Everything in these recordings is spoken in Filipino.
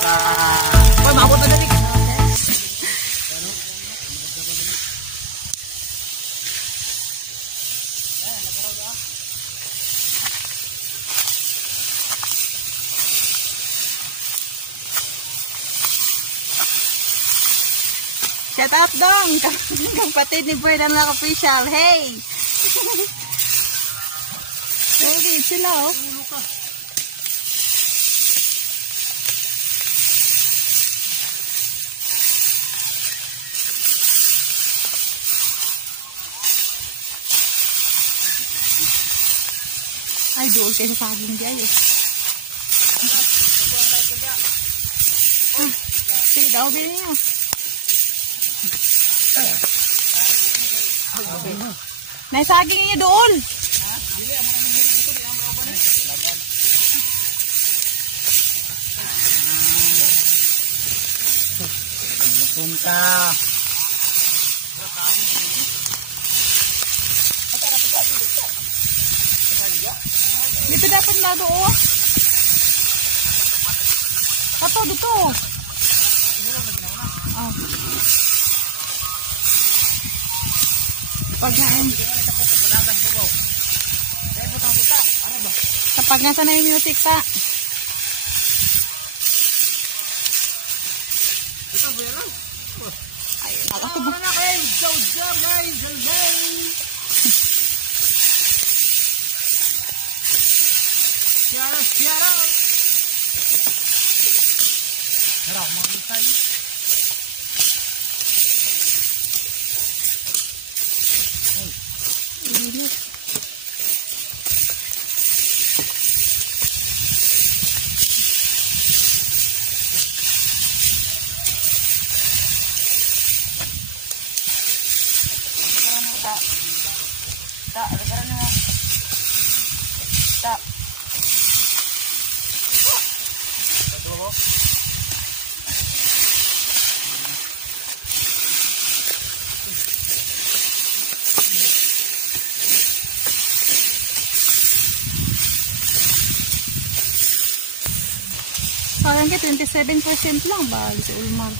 Pag mabot na dali. Shout out dong! Kapatid ni Boy dan Lak Official. Hey! Okay, sila oh. Ay, doon kayo sa saging di ayo. Si daw bilhin niyo. May saging niyo doon. Punta. Dito dapat na doon. Ato dito. Oh. Pagkain. Kapag nasa na yung music pa. Ay, ako ba? Siara. Harap mo ikan. Parang ka 27% lang ba si Ulmar?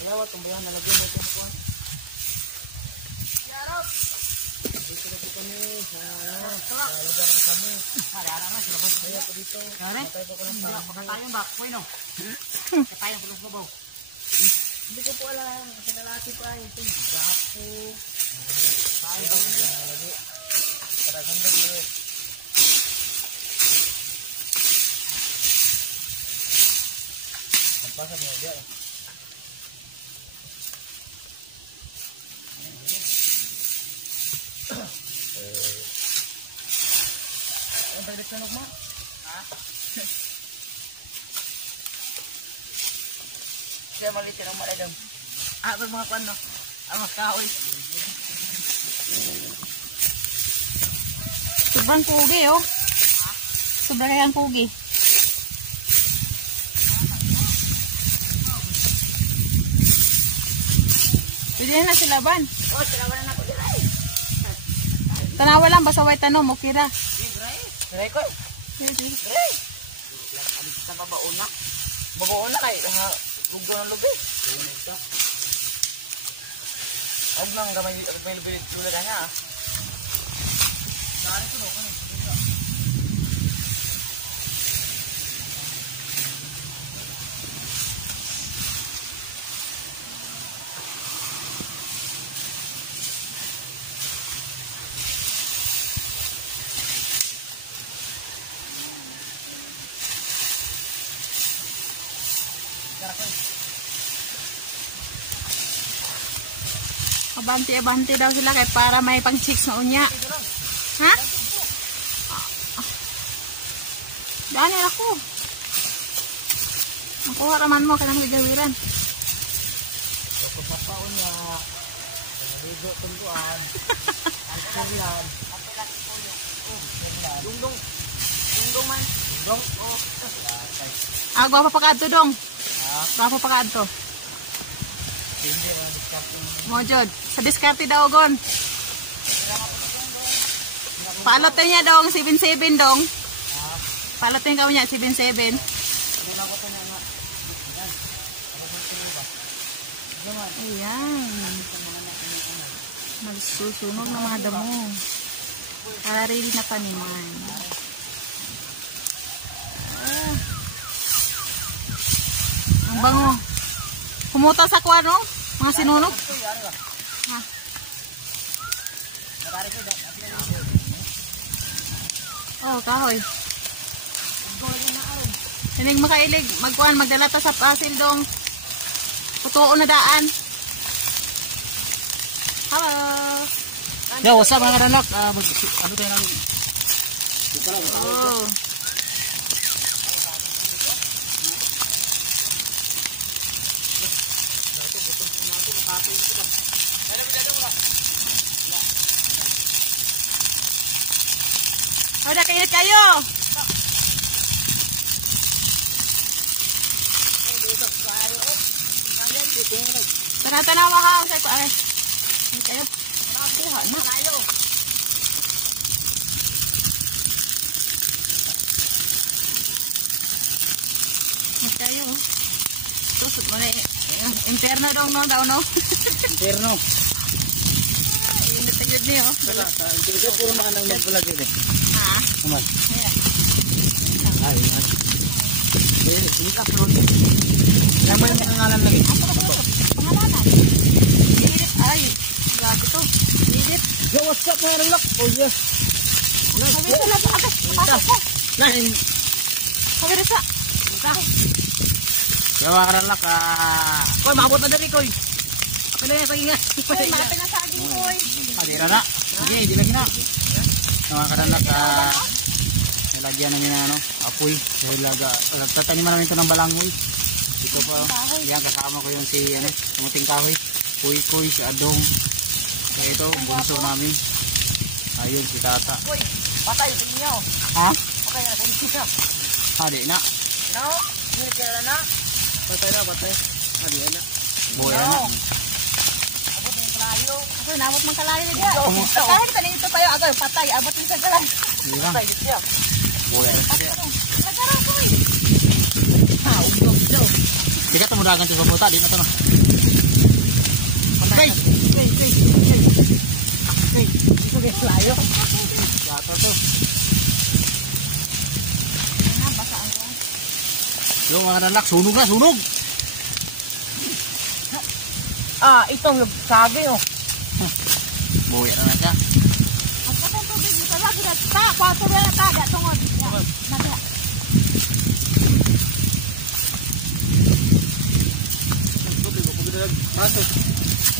Lewat tumbuhan na lagi mo ito. Yarap! Dito na po kami sa lugar ng kami. Harara na, silabas kaya po dito. Matay po ko ng tao. Pagkatayong bakoy no? Pagkatayong pulos babaw. Hindi ko po alam kasi nalati pa ito. Gapo. Kaya ba na lagi. Karagang gabi. Magpasa mo dyan. Ang balik na mo? Ha? Siya malit ka ng maladang. May mga kwan no? Ang mga kahoy. Sobrang pugi oh. Sobrang kayang pugi. Pwede na silaban. Oh, silaban na ako dira eh. Tanawa lang, basta way tanong mo, kira. Diray ko. Diray. Abis sa babauna. Babauna kay hugo ng lubi. Huwag nang gamay lubi lula ka niya. Dari ko no. Abante daw sila kay para may pang chicks na unya. Ha? Daan ako. Nakuha raman mo kanang gigawiran. Ako sa paon niya. Naligo tungguan. Ang kurian. Dungdong. Dungdong man. Dungdong. Oh. Gwapo pa kadto dong. Ha? Gwapo pa kadto. Hindi ra diskarte. Mo jud. Sa diskarte daw gon. Paalotin niya dong 77 dong. Paalotin ka niya 77. Ayan. Magsusunog ng mga damo. Para ready na paniman. Ang bango. Pumuta sa kuwan, no? Mga sinunog. Ha? Oh, kahoy. Hinig makailig. Magkuhan, magdalata sa pasil dong. Putuon na daan. Hello. Yo, what's up mga kadanak? Ano tayo ng... Oh. Oh, udah kainit kayo. Tanaw mo ka sa ay. Kayo. Kayo na. Kayo. Tusot mo na interno dong no daw no. Interno. Yung natagod niyo. Hindi ko puro mga nang magbulag yun eh. Ha? Naman. Ayan. Ay, man. Hindi ka puro. Alam mo yung pangalan lagi? Pangalanan. Edit. Ay. Grabe to. Edit. Yo, what's up mga kadanak? Oh, yes. Sabi ko na sa atas. Pasok ko. Nahin. Sabi rin sa. Yo, mga kadanak. Koy, maabot na dali, Koy. Ako na yan, pag-ingat. Ay, mati na sa aging koy. Adira na. Sige, di lagi na. Mga kadanak, nilagyan namin na apoy. Dahil tataniman namin ito ng balangoy. Ito pa, yan, kasama ko yung si, tumuting kahoy. Kuy, si Adong. Kaya ito, bunso namin. Ayun, si Tata. Uy, patay sa inyo. Ha? Okay na sa inyo. Di na. No? Hindi kaya na. Patay na. Di na. Buhay No. na. Abot yung kalayo. Ako, naabot mang kalayo na diya. Ito. Kahit ka dito kayo, agay, patay. Abot yung sa kalayo. Di na. Patay siya. Buhay na siya. Nagkaroon ko eh. Ha, ugdog daw. Di ka tumudagan sa babuta. Di na ito na. Patay. Ito kaya kalayo. Gato to. Basaan ko. Yung mga kadanak, sunog na, sunog. Itong sagay oh. Buhay na siya. Ang patay tubig dito. Lagi na. Ta, 4 na ta. Tungod. Nagya.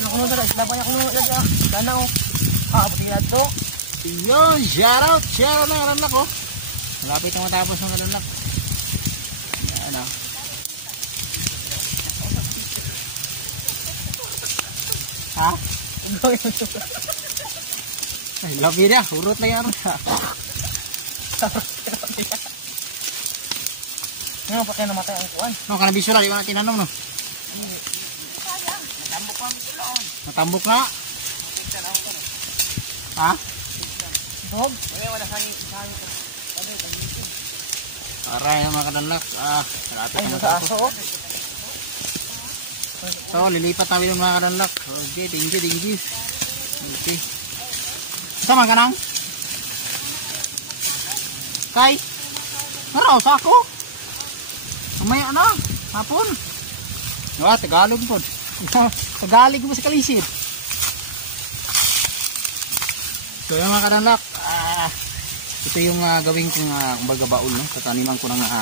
Nakuno na. Laban niya kuno na. Dana oh. Abot yung nato. Yun, shout out mga kadanak oh. Malapit na matapos ng kadanak. Yan o. Ha? Ay, labi niya. Urot na yan. Ngayon pa kaya namatay ang kuwan. No, kanabisura. Di ba na tinanong no? Natambok ko ang bituloon. Natambok na. Ha? Dog? Wala sangin. Aray mga kadanak. Malapit Ay, na sa matapos. aso oh. So, lilipat namin yung mga kadanak. Okay, thank you. Okay. Sama ka nang? Kay? Naraw sa ako? Mamaya na. Hapon. Tagalog po. Tagalog mo sa kalisid. So, yung mga kadanak. Ito yung gawin kong kumbaga baul. No? Tataniman ko ng mga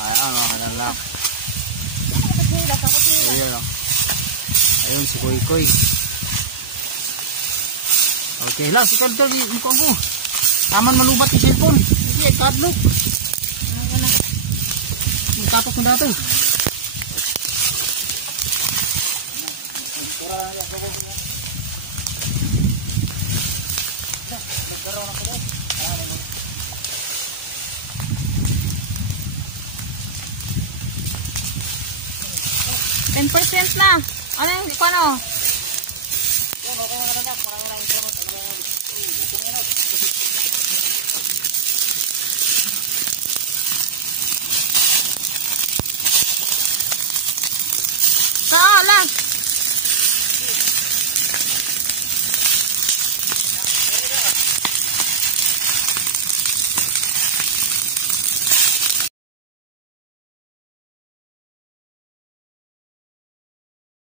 ayan mga kadanak. Ayun, oh. Ayun, si Koy Koy. Okay lang, si Kadto, mukha ko. Taman malubat yung cellphone. Hindi, kadlok. Tapos mo dito. $10 na. Ano yung ano? Lang.